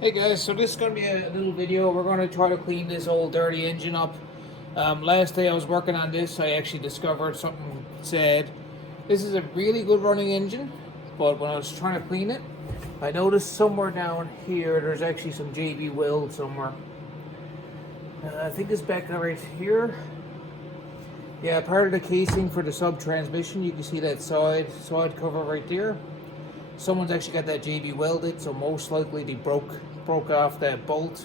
Hey guys, so this is going to be a little video. We're going to try to clean this old dirty engine up. Last day I was working on this, I actually discovered something sad. This is a really good running engine, but when I was trying to clean it, I noticed somewhere down here there's actually some JB weld somewhere. I think it's back right here. Yeah, part of the casing for the sub transmission, you can see that side cover right there. Someone's actually got that JB welded, so most likely they broke off that bolt.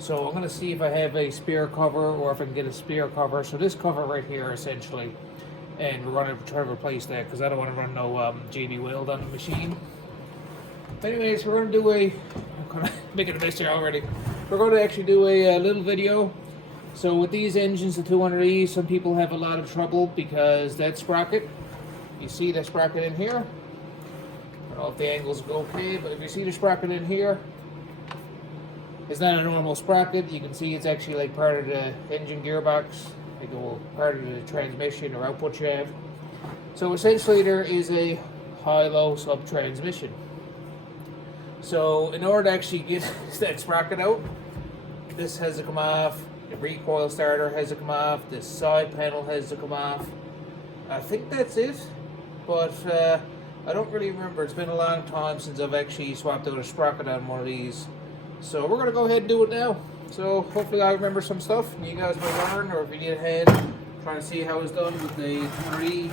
So I'm gonna see if I have a spare cover or if I can get a spare cover. So this cover right here essentially, and we're gonna try to replace that because I don't want to run no JB weld on the machine. Anyways, we're gonna do I'm gonna make it a mess here already. We're gonna actually do a little video. So with these engines, the 200E, some people have a lot of trouble because that sprocket, you see that sprocket in here. I don't know if the angles go okay, but if you see the sprocket in here, it's not a normal sprocket. You can see it's actually like part of the engine gearbox, like a part of the transmission or output shaft. So essentially there is a high-low sub-transmission. So in order to actually get that sprocket out, this has to come off, the recoil starter has to come off, this side panel has to come off. I think that's it, but I don't really remember. It's been a long time since I've actually swapped out a sprocket on one of these. So we're going to go ahead and do it now. So hopefully I remember some stuff and you guys might learn, or if you need a hand trying to see how it's done with the 200E.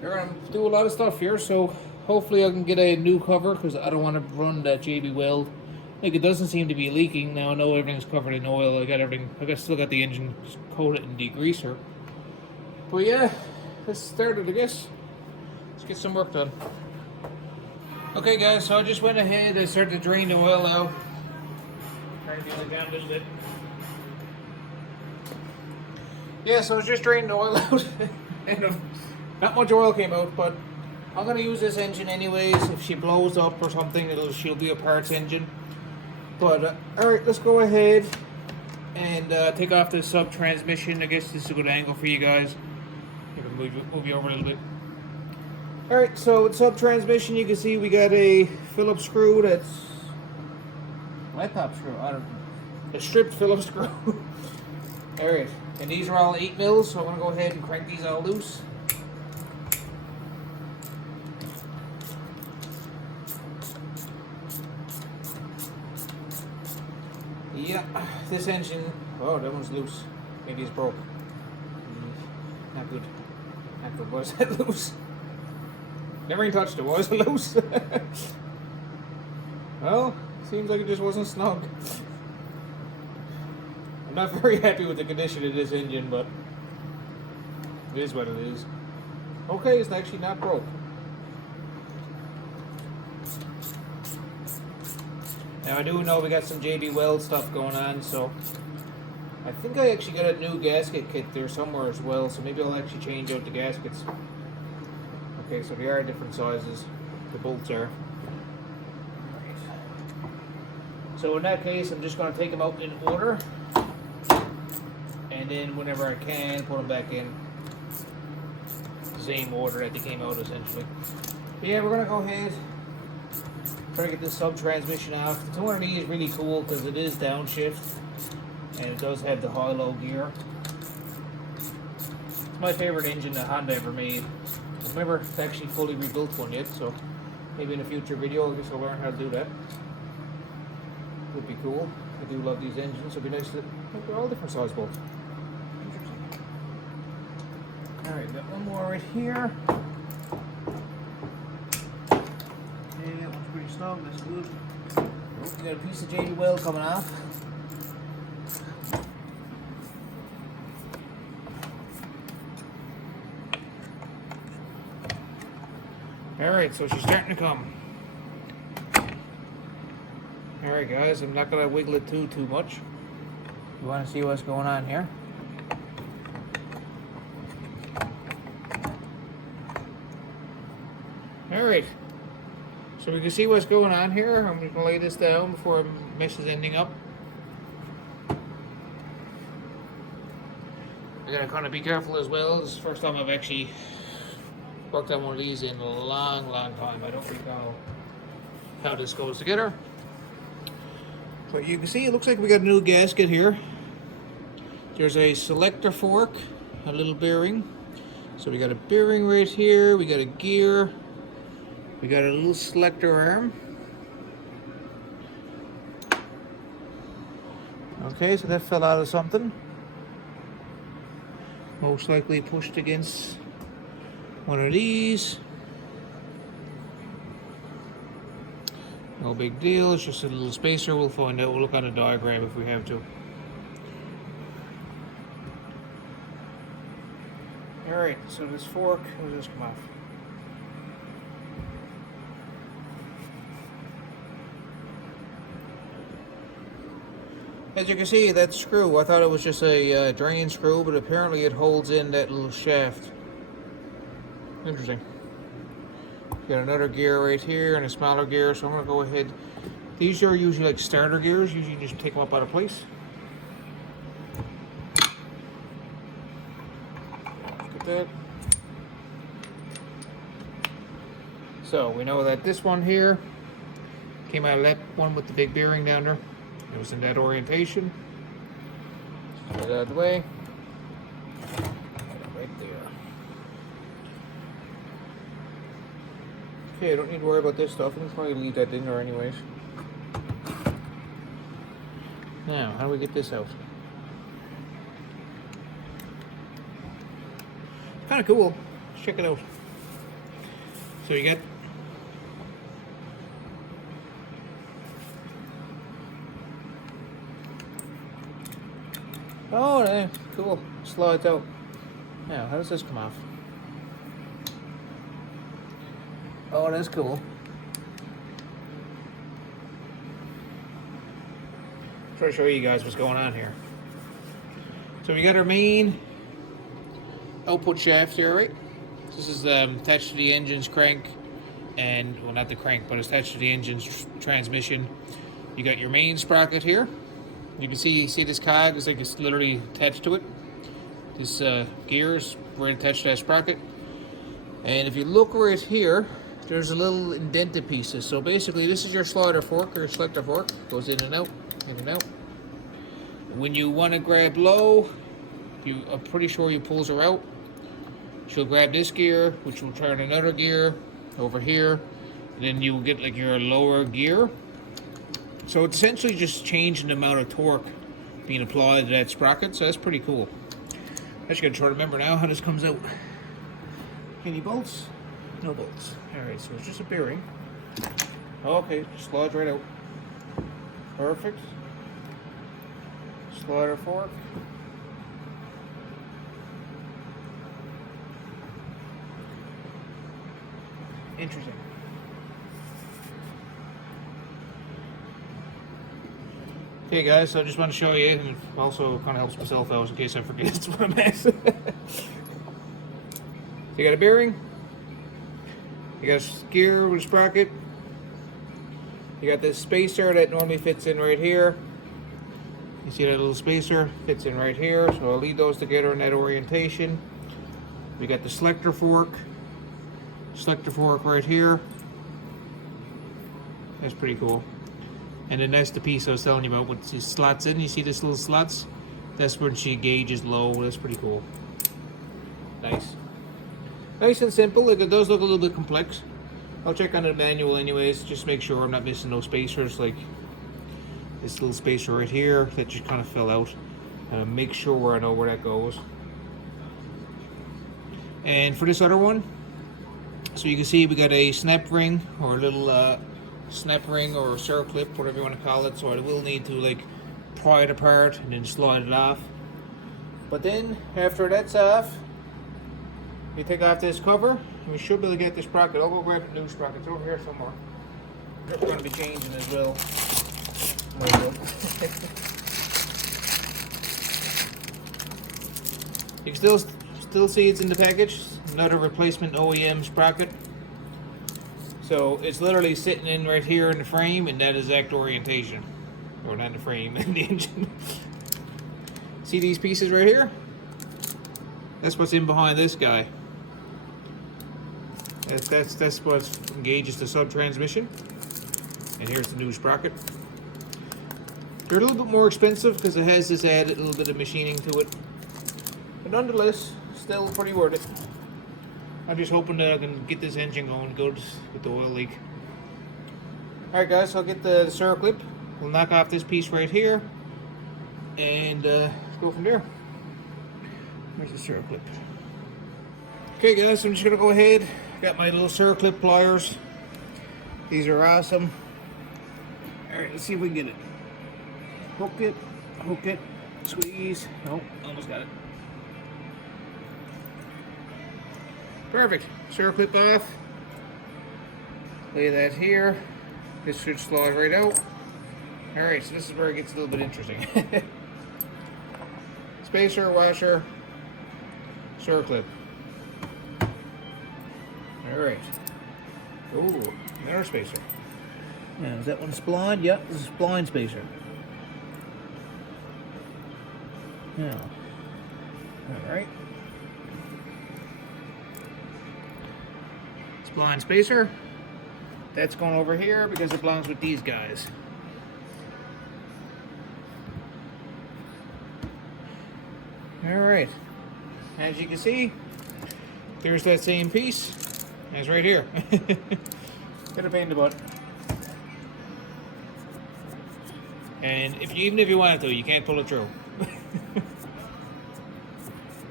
We're going to do a lot of stuff here, so hopefully I can get a new cover because I don't want to run that JB weld. Like, it doesn't seem to be leaking. Now I know everything's covered in oil. I still got the engine coated in degreaser. But yeah, let's start it, I guess. Let's get some work done. Okay guys, so I just went ahead and started to drain the oil out. Try to get it down a little bit. Yeah, so I was just draining the oil out. And not much oil came out, but I'm going to use this engine anyways. If she blows up or something, she'll be a parts engine. But, alright, let's go ahead and take off this sub-transmission. I guess this is a good angle for you guys. Move you over a little bit. Alright, so with sub-transmission, you can see we got a Phillips screw that's... laptop screw, I don't know. A stripped Phillips screw. Alright, and these are all 8 mils, so I'm going to go ahead and crank these all loose. Yeah, this engine... oh, that one's loose. Maybe it's broke. Not good. Not good. Was that loose? Never even touched it. Was it loose? Well, seems like it just wasn't snug. I'm not very happy with the condition of this engine, but it is what it is. Okay, it's actually not broke. Now I do know we got some JB Weld stuff going on, so I think I actually got a new gasket kit there somewhere as well, so maybe I'll actually change out the gaskets. Okay, so they are different sizes. The bolts are. Right. So in that case, I'm just going to take them out in order, and then whenever I can, put them back in the same order that they came out essentially. But yeah, we're going to go ahead, try to get this sub-transmission off. The 200E is really cool because it is downshift, and it does have the high-low gear. It's my favorite engine that Honda ever made. I've never actually fully rebuilt one yet, so maybe in a future video I guess I'll learn how to do that. Would be cool. I do love these engines, so it'd be nice to... they're all different size bolts. Interesting. Alright, got one more right here. Okay, that one's pretty snug, that's good. Oh, we got a piece of JB weld coming off. Alright, so she's starting to come. Alright guys, I'm not going to wiggle it too much. You want to see what's going on here? Alright, so we can see what's going on here. I'm just going to lay this down before it messes anything up. I gotta kind of be careful as well. This is the first time I've actually worked on one of these in a long time. I don't recall how this goes together. But you can see it looks like we got a new gasket here. There's a selector fork, a little bearing. So we got a bearing right here, we got a gear, we got a little selector arm. Okay, so that fell out of something. Most likely pushed against one of these. No big deal, it's just a little spacer. We'll find out, we'll look on a diagram if we have to. Alright, so this fork, how does this come off? As you can see, that screw, I thought it was just a drain screw, but apparently it holds in that little shaft. Interesting. Got another gear right here and a smaller gear, so I'm going to go ahead. These are usually like starter gears, usually just take them up out of place. Look at that. So we know that this one here came out of that one with the big bearing down there. It was in that orientation. Get it out of the way. Right there. Okay, I don't need to worry about this stuff. I'm just going to leave that in there anyways. Now, how do we get this out? Kind of cool. Let's check it out. So you got oh, yeah, cool. Slides out. Now, how does this come off? Oh, that's cool. Try to show you guys what's going on here. So we got our main output shaft here, right? This is attached to the engine's crank, and well, not the crank, but it's attached to the engine's transmission. You got your main sprocket here. You can see this cog is like it's literally attached to it. This gear is right attached to that sprocket. And if you look right here, there's a little indented pieces. So basically, this is your slider fork or selector fork. Goes in and out, in and out. When you want to grab low, I'm pretty sure you pulls her out. She'll grab this gear, which will turn another gear over here. And then you will get like your lower gear. So it's essentially just changing the amount of torque being applied to that sprocket. So that's pretty cool. I just gotta try to remember now how this comes out. Any bolts? No bolts. Alright, so it's just a bearing. Okay, slides right out. Perfect. Slider fork. Interesting. Okay guys, so I just want to show you, and it also kind of helps myself out in case I forget it's what I'm at. So you got a bearing, you got a gear with a sprocket, you got this spacer that normally fits in right here. You see that little spacer fits in right here, so I'll leave those together in that orientation. We got the selector fork right here. That's pretty cool. And then that's the piece I was telling you about with these slots in. You see this little slots? That's where she gauges low. That's pretty cool. Nice. Nice and simple. It does look a little bit complex. I'll check on the manual anyways, just make sure I'm not missing no spacers, like this little spacer right here that just kind of fell out. Make sure I know where that goes. And for this other one, so you can see we got a snap ring or a little snap ring or circlip, whatever you want to call it. So I will need to like pry it apart and then slide it off. But then after that's off, you take off this cover and we should be able to get the sprocket. I'll go grab the new sprocket. It's over here somewhere. They're going to be changing as well. You can still see it's in the package. Another replacement OEM sprocket. So it's literally sitting in right here in the frame in that exact orientation. Or not in the frame, in the engine. See these pieces right here? That's what's in behind this guy. That's what engages the sub transmission. And here's the new sprocket. They're a little bit more expensive because it has this added little bit of machining to it. But nonetheless, still pretty worth it. I'm just hoping that I can get this engine going good with the oil leak. Alright guys, so I'll get the circlip. We'll knock off this piece right here and go from there. Where's the circlip? Okay guys, so I'm just going to go ahead. Got my little circlip pliers. These are awesome. Alright, let's see if we can get it. Hook it, squeeze. Oh, almost got it. Perfect. Circlip off. Lay that here. This should slide right out. Alright, so this is where it gets a little bit interesting. Spacer, washer, circlip. Alright. Ooh, another spacer. Now, is that one spline? Yep, this is spline spacer. Now, alright. Spline spacer. That's going over here because it belongs with these guys. Alright. As you can see, there's that same piece as right here. Got a pain in the butt. And even if you wanted to, you can't pull it through.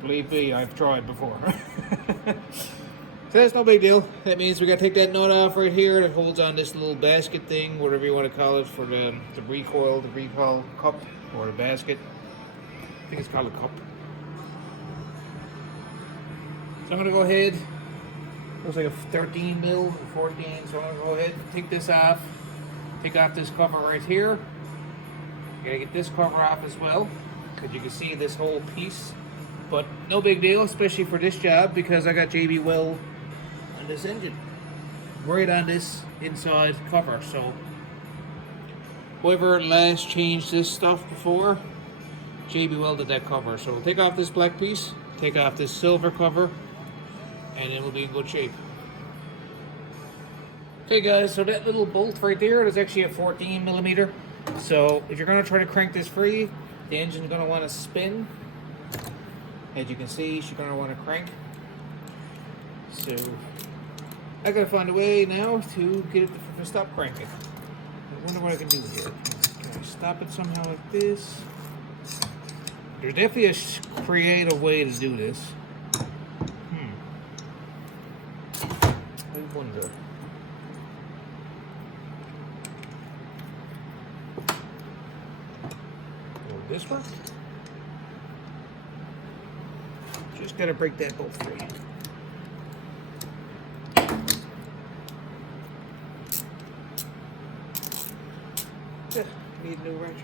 Believe me, I've tried before. So that's no big deal. That means we gotta take that nut off right here that holds on this little basket thing, whatever you want to call it, for the recoil, the recall cup, or the basket. I think it's called a cup. So I'm gonna go ahead. Looks like a 13 mil, 14. So I'm gonna go ahead and take this off. Take off this cover right here. You gotta get this cover off as well, because you can see this whole piece. But no big deal, especially for this job, because I got JB Weld on this engine, right on this inside cover. So whoever last changed this stuff before, JB welded that cover. So we'll take off this black piece, take off this silver cover, and it will be in good shape. Okay guys, so that little bolt right there is actually a 14 millimeter. So if you're going to try to crank this free, the engine's going to want to spin. As you can see, she's going to want to crank. So I got to find a way now to get it to stop cranking. I wonder what I can do here. Can I stop it somehow like this? There's definitely a creative way to do this. I wonder. Will this work? Just gotta break that bolt free. Yeah, need a new wrench.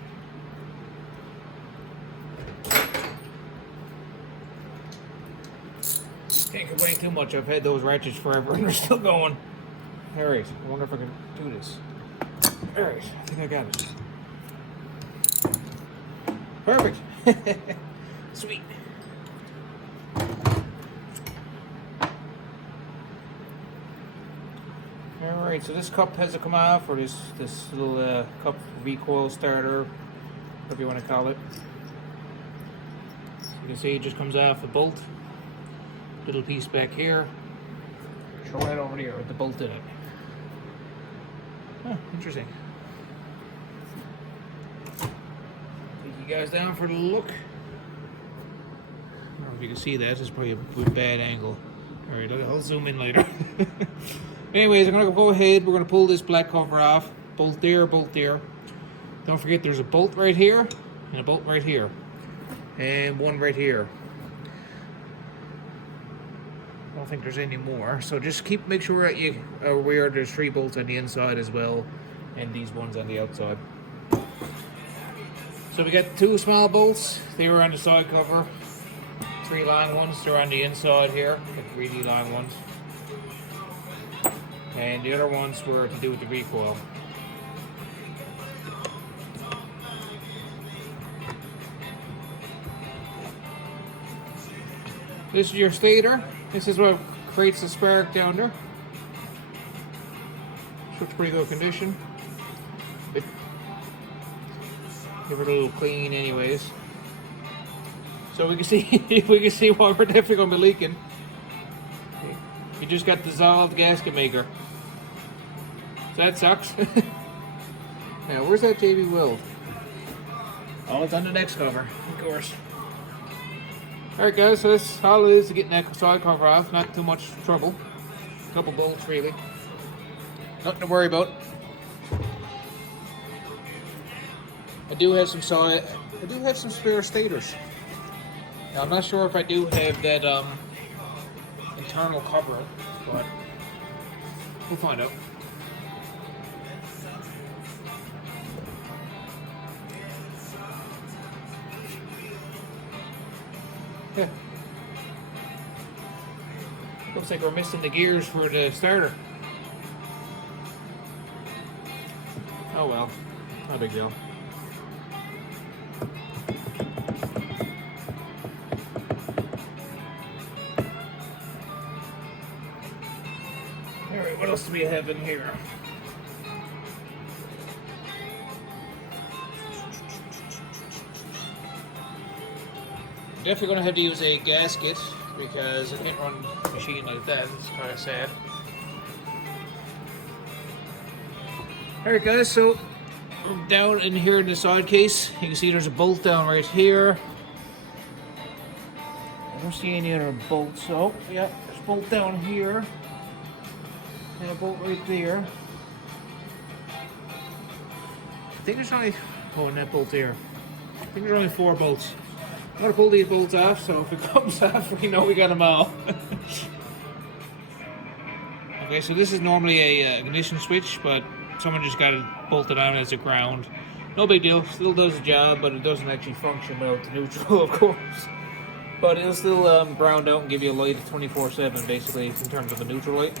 Can't complain too much. I've had those ratchets forever and they're still going. Alright, I wonder if I can do this. Alright, I think I got it. Perfect. Sweet. Alright, so this cup has to come off, or this little cup recoil starter, whatever you want to call it. So you can see it just comes off the bolt. Little piece back here. Throw that over there with the bolt in it. Huh, interesting. Take you guys down for the look. I don't know if you can see that. This is probably a bad angle. Alright, I'll zoom in later. Anyways, I'm going to go ahead. We're going to pull this black cover off. Bolt there, bolt there. Don't forget there's a bolt right here and a bolt right here. And one right here. I don't think there's any more. So just make sure that you are aware there's 3 bolts on the inside as well. And these ones on the outside. So we got 2 small bolts. They were on the side cover. 3 long ones. They're on the inside here. The really long ones. And the other ones were to do with the recoil. This is your stator. This is what creates the spark down there. So it's pretty good condition. Give it a little clean anyways. So we can see we can see what we're definitely gonna be leaking. We just got dissolved gasket maker. So that sucks. Now where's that JB weld? Oh, it's on the next cover, of course. Alright guys, so that's all it is to getting that side cover off. Not too much trouble. A couple bolts really. Nothing to worry about. I do have some spare stators. Now I'm not sure if I do have that internal cover, but we'll find out. Yeah. Looks like we're missing the gears for the starter. Oh well, not a big deal. Alright, what else do we have in here? Definitely gonna have to use a gasket because I can't run a machine like that. It's kind of sad. Alright guys, so down in here in the side case, you can see there's a bolt down right here. I don't see any other bolts. So yeah, there's a bolt down here and a bolt right there. I think there's only and that bolt there. I think there's only 4 bolts. I'm gonna pull these bolts off, so if it comes off, we know we got them all. Okay, so this is normally a ignition switch, but someone just got it bolted on as a ground. No big deal, still does the job, but it doesn't actually function without the neutral, of course. But it'll still ground out and give you a light 24/7, basically, in terms of a neutral light.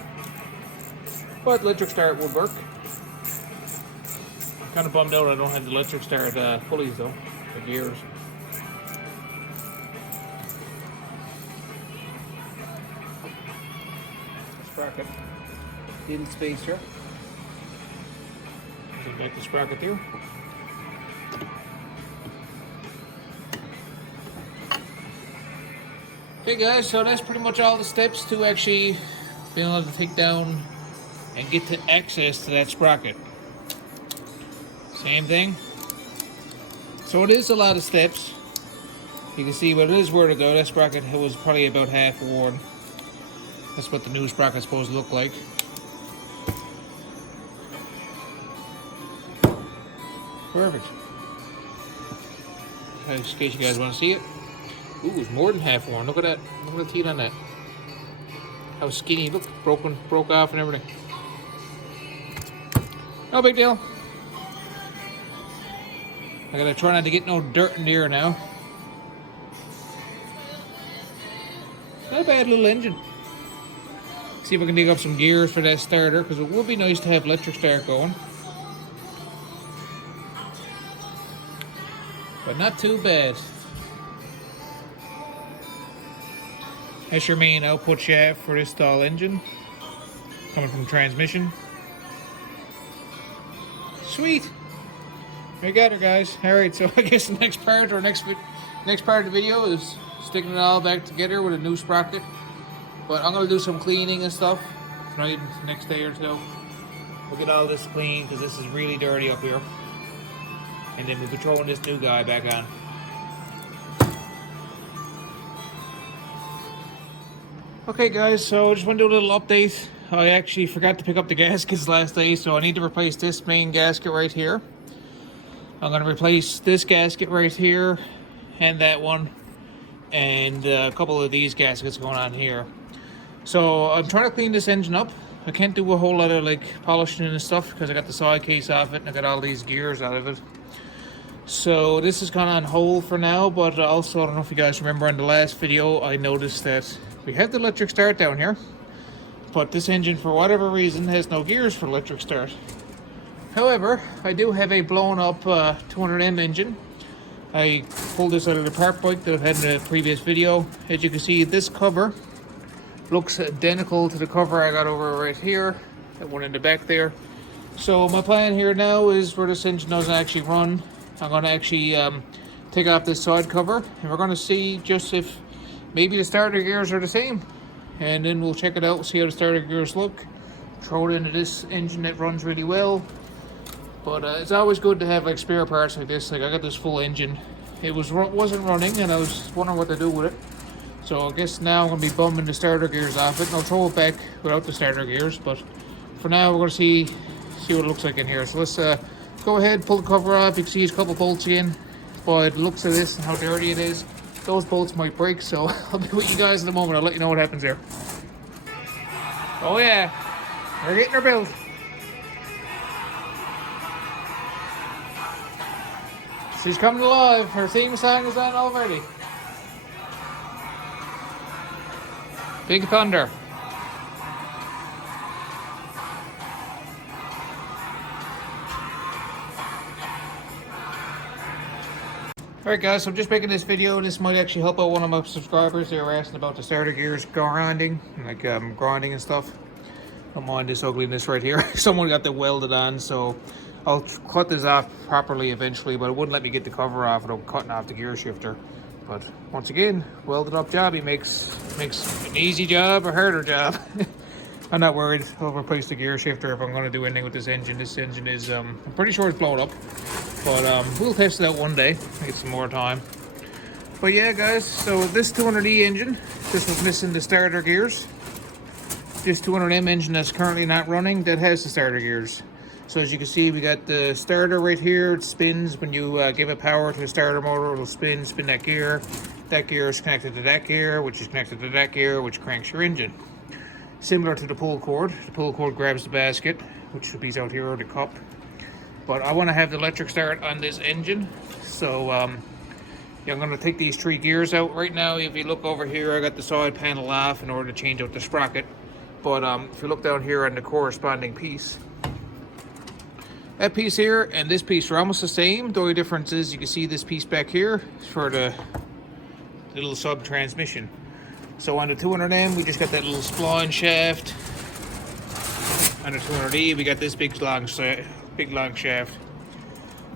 But electric start would work. I'm kind of bummed out I don't have the electric start pulleys though, the gears. Sprocket. Little spacer. Get back the sprocket there. Okay guys, so that's pretty much all the steps to actually being able to take down and get to access to that sprocket. Same thing. So it is a lot of steps. You can see, but it is where to go. That sprocket was probably about half worn. That's what the new sprocket's supposed to look like. Perfect. Okay, just in case you guys want to see it. Ooh, it's more than half worn. Look at that. Look at the teeth on that. How skinny. Look, broke off and everything. No big deal. I gotta try not to get no dirt in here now. Not a bad little engine. See if we can dig up some gears for that starter, because it would be nice to have electric start going. But not too bad. That's your main output shaft for this style engine. Coming from transmission. Sweet! We got her, guys. Alright, so I guess the next part or next part of the video is sticking it all back together with a new sprocket. But I'm gonna do some cleaning and stuff. Right, next day or two. We'll get all this clean because this is really dirty up here. And then we'll be throwing this new guy back on. Okay guys, so I just want to do a little update. I actually forgot to pick up the gaskets last day, so I need to replace this main gasket right here. I'm going to replace this gasket right here and that one, and a couple of these gaskets going on here. So I'm trying to clean this engine up. I can't do a whole lot of like polishing and stuff because I got the side case off it and I got all these gears out of it. So this is kind of on hold for now, but also I don't know if you guys remember in the last video I noticed that we have the electric start down here, but this engine for whatever reason has no gears for electric start. However, I do have a blown up 200M engine. I pulled this out of the park bike that I've had in the previous video. As you can see, this cover looks identical to the cover I got over right here, that one in the back there. So my plan here now is where this engine doesn't actually run, I'm going to actually take off this side cover, and we're going to see just if maybe the starter gears are the same. And then we'll check it out, see how the starter gears look. Throw it into this engine that runs really well. But it's always good to have like spare parts like this. Like I got this full engine. It wasn't running, and I was wondering what to do with it. So I guess now I'm going to be bumming the starter gears off it, and I'll throw it back without the starter gears. But for now, we're going to see what it looks like in here. So let's go ahead, pull the cover off. You can see there's a couple bolts in. By the looks of this and how dirty it is, those bolts might break. So I'll be with you guys in a moment. I'll let you know what happens there. Oh yeah, we're getting her built. She's coming alive. Her theme song is on already. Big Thunder. Alright guys, so I'm just making this video. This might actually help out one of my subscribers. They were asking about the starter gears grinding, like grinding and stuff. Don't mind this ugliness right here. Someone got them welded on, so I'll cut this off properly eventually, but it wouldn't let me get the cover off without cutting off the gear shifter. But once again, welded up job. He makes an easy job a harder job. I'm not worried. I'll replace the gear shifter if I'm going to do anything with this engine. This engine is, I'm pretty sure it's blown up. But we'll test it out one day. Get some more time. But yeah, guys, so this 200E engine, this was missing the starter gears. This 200M engine that's currently not running, that has the starter gears. So as you can see, we got the starter right here. It spins when you give it power to the starter motor. It'll spin that gear. That gear is connected to that gear, which is connected to that gear, which cranks your engine. Similar to the pull cord. The pull cord grabs the basket, which should be out here, or the cup. But I want to have the electric start on this engine. So yeah, I'm going to take these 3 gears out. Right now, if you look over here, I got the side panel off in order to change out the sprocket. But if you look down here on the corresponding piece, that piece here and this piece are almost the same. The only difference is you can see this piece back here for the little sub transmission. So on the 200M, we just got that little spline shaft. On the 200E, we got this big long shaft.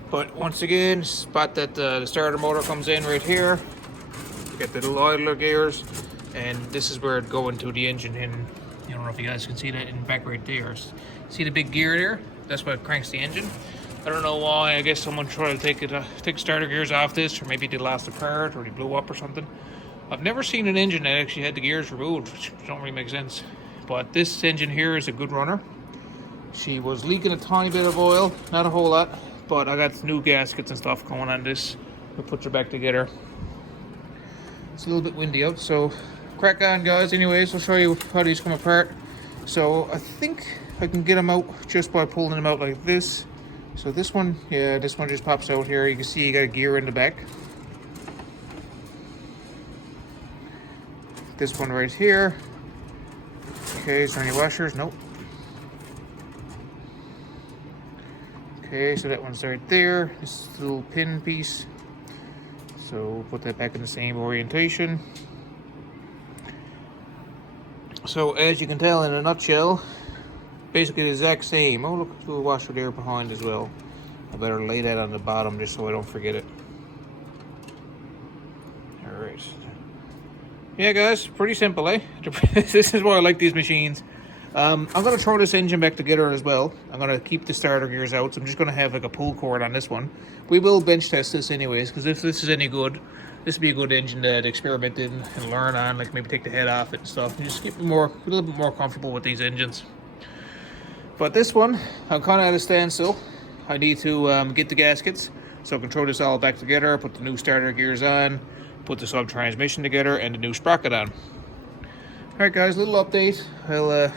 But once again, spot that the starter motor comes in right here. We got the little idler gears, and this is where it go into the engine. And I don't know if you guys can see that in the back right there. See the big gear there? That's what cranks the engine. I don't know why. I guess someone tried to take starter gears off this, or maybe they lost a part, or they blew up or something. I've never seen an engine that actually had the gears removed, which don't really make sense. But this engine here is a good runner. She was leaking a tiny bit of oil, not a whole lot, but I got new gaskets and stuff going on this. We'll put her back together. It's a little bit windy out, so crack on, guys. Anyways, I'll show you how these come apart. So I think I can get them out just by pulling them out like this. So this one, yeah, this one just pops out here. You can see you got a gear in the back. This one right here. Okay, is there any washers? Nope. Okay, so that one's right there. This little pin piece. So we'll put that back in the same orientation. So as you can tell, in a nutshell, basically the exact same. Oh, look, a little washer there behind as well. I better lay that on the bottom just so I don't forget it. All right. Yeah, guys, pretty simple, eh? This is why I like these machines. I'm going to throw this engine back together as well. I'm going to keep the starter gears out, so I'm just going to have like a pull cord on this one. We will bench test this anyways, because if this is any good, this would be a good engine to experiment in and learn on, like maybe take the head off it and stuff, and just get a little bit more comfortable with these engines. But this one, I'm kind of at a standstill. I need to get the gaskets, so I can throw this all back together, put the new starter gears on, put the sub transmission together, and the new sprocket on. Alright guys, little update. I'll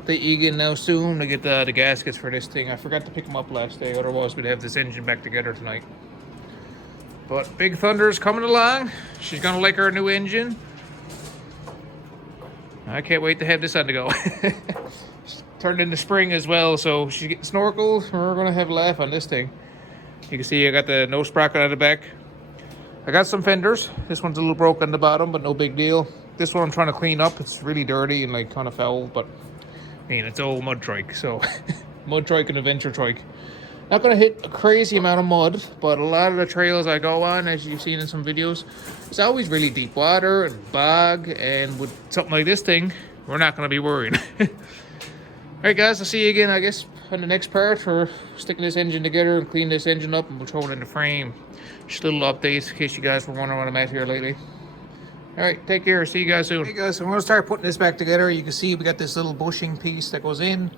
update you again now soon to get the gaskets for this thing. I forgot to pick them up last day, otherwise we'd have this engine back together tonight. But Big Thunder's coming along. She's gonna like her new engine. I can't wait to have this on the go. Turned into spring as well, so she's getting snorkels. We're gonna have a laugh on this thing. You can see I got the no sprocket on the back. I got some fenders. This one's a little broke on the bottom, but no big deal. This one I'm trying to clean up. It's really dirty and like kind of foul, but I mean, it's old mud trike, so mud trike and adventure trike. Not going to hit a crazy amount of mud, but a lot of the trails I go on, as you've seen in some videos, it's always really deep water and bog, and with something like this thing, we're not going to be worried. Alright guys, I'll see you again, I guess, on the next part for sticking this engine together and clean this engine up, and we'll throw it in the frame. Just a little update in case you guys were wondering what I'm at here lately. Alright, take care, see you guys soon. Hey guys, so I'm going to start putting this back together. You can see we got this little bushing piece that goes in.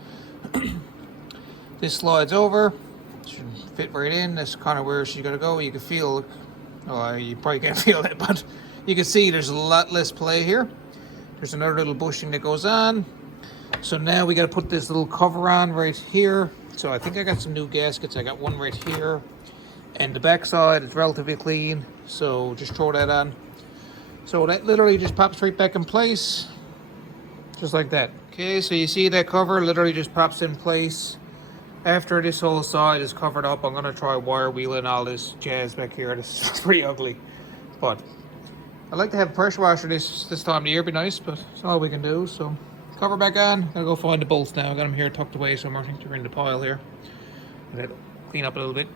This slides over. Should fit right in. That's kind of where she's got to go. You can feel, oh, you probably can't feel it, but you can see there's a lot less play here. There's another little bushing that goes on. So now we got to put this little cover on right here. So I think I got some new gaskets. I got one right here. And the back side is relatively clean. So just throw that on. So that literally just pops right back in place. Just like that. Okay, so you see that cover literally just pops in place. After this whole side is covered up, I'm going to try wire wheeling all this jazz back here. This is pretty ugly. But I'd like to have a pressure washer this time of the year. Be nice, but it's all we can do. So cover back on. I'll go find the bolts now. I got them here tucked away somewhere. I think they're in the pile here. I'll clean up a little bit.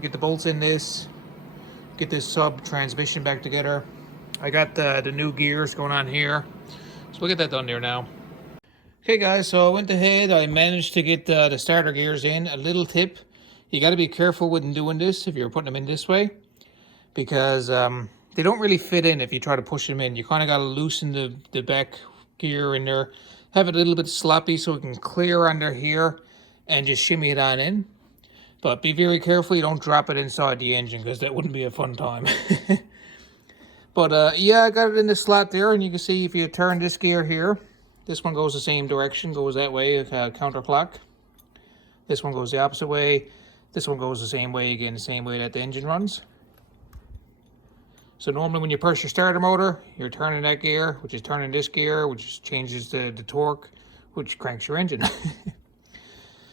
Get the bolts in this. Get this sub transmission back together. I got the new gears going on here. So we'll get that done there now. Okay guys, so I went ahead, I managed to get the starter gears in. A little tip, you got to be careful when doing this if you're putting them in this way, because they don't really fit in if you try to push them in. You kind of got to loosen the back gear in there, have it a little bit sloppy so it can clear under here and just shimmy it on in. But be very careful you don't drop it inside the engine, because that wouldn't be a fun time. But yeah, I got it in the slot there, and you can see if you turn this gear here, this one goes the same direction, goes that way, counterclock. This one goes the opposite way. This one goes the same way again, the same way that the engine runs. So normally when you push your starter motor, you're turning that gear, which is turning this gear, which changes the torque, which cranks your engine.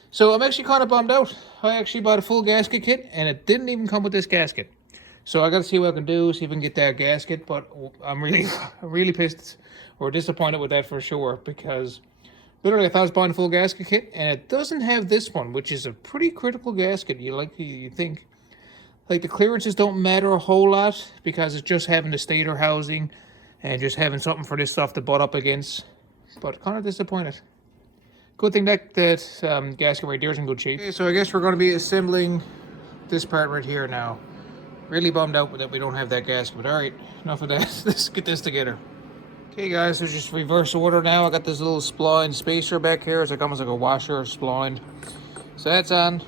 So I'm actually kind of bummed out. I actually bought a full gasket kit, and it didn't even come with this gasket. So I got to see what I can do, see if I can get that gasket, but I'm really pissed or disappointed with that for sure, because literally I thought I was buying a full gasket kit, and it doesn't have this one, which is a pretty critical gasket. You think like the clearances don't matter a whole lot, because it's just having the stator housing and just having something for this stuff to butt up against, but kind of disappointed. Good thing that gasket right there is in good shape. Okay, so I guess we're going to be assembling this part right here now. Really bummed out that we don't have that gasket, but alright, enough of that. Let's get this together. Okay guys, so just reverse order now. I got this little spline spacer back here. It's like almost like a washer splined. So that's on.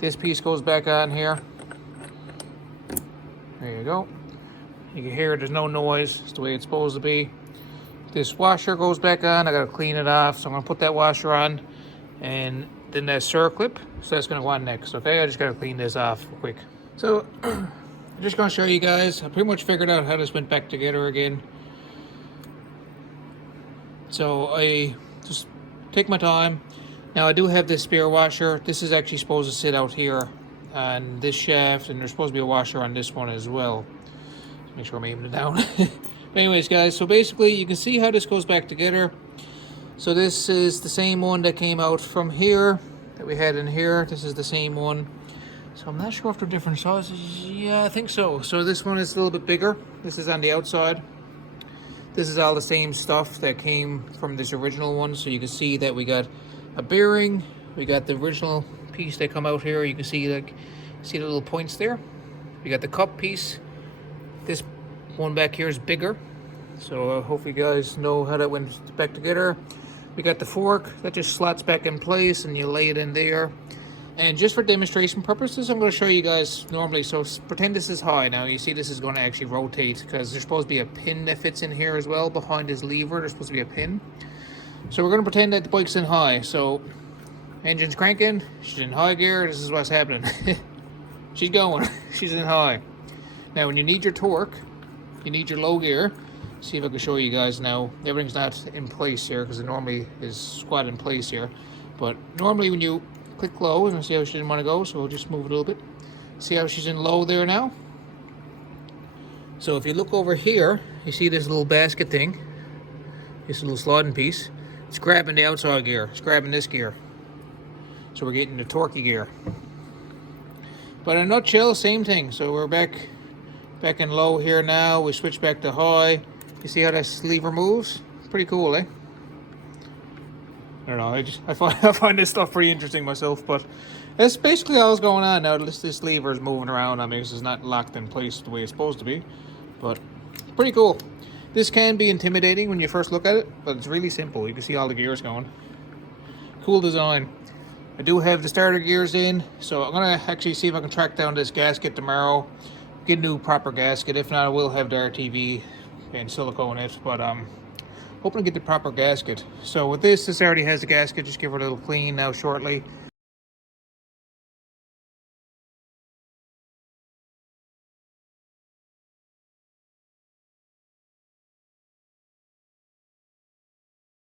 This piece goes back on here. There you go. You can hear there's no noise. It's the way it's supposed to be. This washer goes back on. I gotta clean it off. So I'm gonna put that washer on. And then that circlip. So that's gonna go on next. Okay, I just gotta clean this off real quick. So I'm just gonna show you guys. I pretty much figured out how this went back together again. So I just take my time. Now I do have this spare washer. This is actually supposed to sit out here on this shaft, and there's supposed to be a washer on this one as well. Just make sure I'm aiming it down. But anyways guys, so basically you can see how this goes back together. So this is the same one that came out from here, that we had in here. This is the same one. So I'm not sure if they're different sizes. Yeah, I think so. So this one is a little bit bigger. This is on the outside. This is all the same stuff that came from this original one. So you can see that we got a bearing. We got the original piece that come out here. You can see the little points there. We got the cup piece. This one back here is bigger. So I hope you guys know how that went back together. We got the fork that just slots back in place, and you lay it in there. And just for demonstration purposes, I'm going to show you guys normally. So pretend this is high. Now you see this is going to actually rotate, because there's supposed to be a pin that fits in here as well. Behind this lever, there's supposed to be a pin. So we're going to pretend that the bike's in high. So engine's cranking. She's in high gear. This is what's happening. She's going. She's in high. Now when you need your torque, you need your low gear. See if I can show you guys now. Everything's not in place here, because it normally is squat in place here. But normally when you click low, and see how she didn't want to go, so we'll just move it a little bit. See how she's in low there now? So if you look over here, you see this little basket thing, this little sliding piece. It's grabbing the outside gear. It's grabbing this gear. So we're getting the torquey gear. But in a nutshell, same thing. So we're back in low here now. We switch back to high. You see how this lever moves? Pretty cool, eh? I don't know. I find this stuff pretty interesting myself. But that's basically all that's going on now. This lever is moving around. I mean, it's not locked in place the way it's supposed to be. But pretty cool. This can be intimidating when you first look at it, but it's really simple. You can see all the gears going. Cool design. I do have the starter gears in, so I'm gonna actually see if I can track down this gasket tomorrow, get a new proper gasket. If not, I will have the RTV and silicone it, but hoping to get the proper gasket. So with this already has the gasket. Just give her a little clean now shortly.